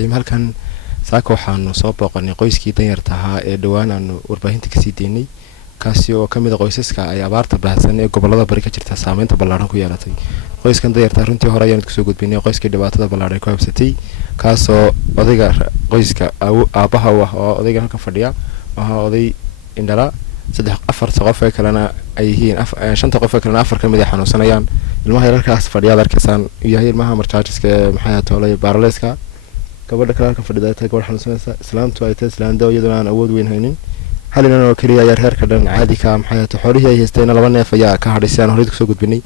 الرحيم هل كان saaka waxaanu soo booqanay qoyskii danyarta ahaa ee dhawaan aanu warbaahinta ka sii deynay kaasi oo kamid ah qoysaska ay abaarta baahsan ee gobolada bari ka jirta saameynta ballaaran ku yeelatay qoyskan danyarta runtii hore ayaan ku soo gudbinay qoyskii dhibaatada ballaaran ku habsatay kaasoo odayga qoyska aabaha oo odayga halka fadhiya waxa oday indhala 3-4 qof ee kalena ay yihiin 5 qof ee kalena 4 kamid ah xanuunsanayaan ilmaha yararkaas fadhiya darkasan yahay ilmaha marjaajiska maxay toolay baarleeska gabadha kale halka fadhida ay gabadh xanuunsanaysa islaamtu ay tahay islaamda iyaduna aan awood weyn haynin halina oo kaliya yar heerka dhan caadi ka maxay tahay xoolihii ay haysteen laba neef ayaa ka hadhisaan horeed ku soo gudbinay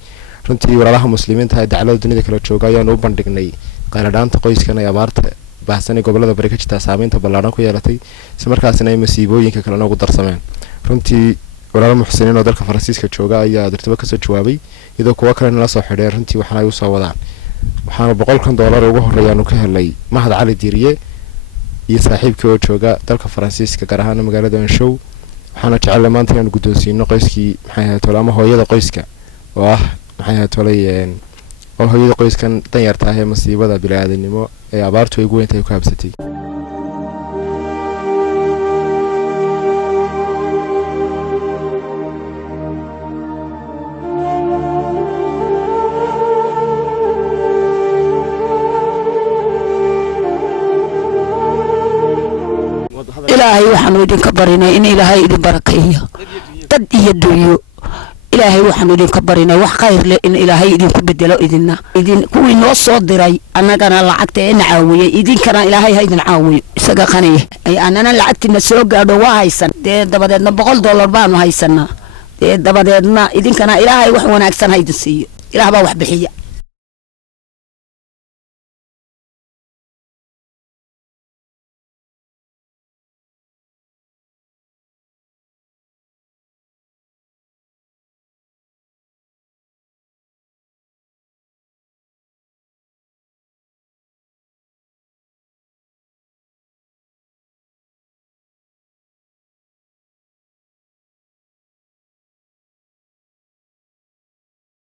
runtii walaalaha muslimiinta ay dacalada dunida kala jooga ayaan u bandhignay qayladhaanta qoyskan ay abaarta baahsan ee gobolada bari ka jirta saameynta ballaaran ku yeelatay isla markaasina ay masiibooyinka kale ugu darsameen runtii walaalaha muxsiniin oo dalka Faransiiska jooga ayaa dartaba ka soo jawaabay iyadoo kuwa kale la soo xidhay runtii waxaan ay u soo wadaan waxaana $100 ugu horeeyaan ka helay Mahad Cali Diiriye iyo saaxiibkii oo jooga dalka Faransiiska gaar ahaan magaalada Anshow waxaana jecel maanta inaan guddoonsiino qoyskii maxay ahayd ama hooyada qoyska oo ah maxay ahayd oo hooyada qoyskan danyarta ah ee masiibada bini'aadanimo ee abaartu ay ugu weyn tahay ku habsatay إلهي وحنو دين كبرنا إن إلهي دين بركيه تد يدويو إلهي وحنو دين كبرنا وح خير لإن إلهي دين كبدلو إذننا إذن كوي نص دري أنا كان لعقت إن عاوية إذن كان إلهي هيدن عاوي سجى خنيه أي أنا لعقت النسوق قالوا وهايسن ده بدنا $100 بانو هايسنا ده بدنا إذن كان إلهي وح ونأكسن هيدن سيء إله بوح بحية